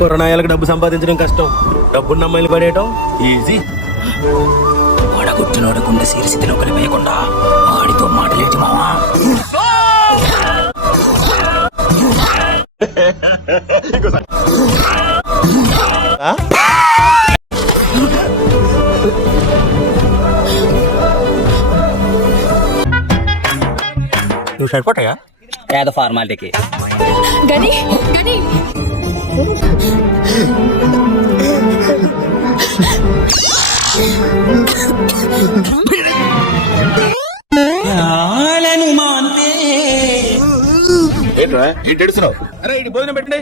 పురణాయాలకు డబ్బు సంపాదించడం కష్టం, డబ్బున్న అమ్మాయిలు పడేయటం ఈజీ. కూర్చున్నాడు గుండె సీరిసిద్ధిలో కలిపేయకుండా ఆడితో మాటలేటి మావా. నువ్వు సరిపోతాయా పేద ఫార్మాలిటీకి గని గని ఏంట్రా ఏంటి ఎడుస్తున్నావు? అరే ఇటు భోజనం పెట్టండి.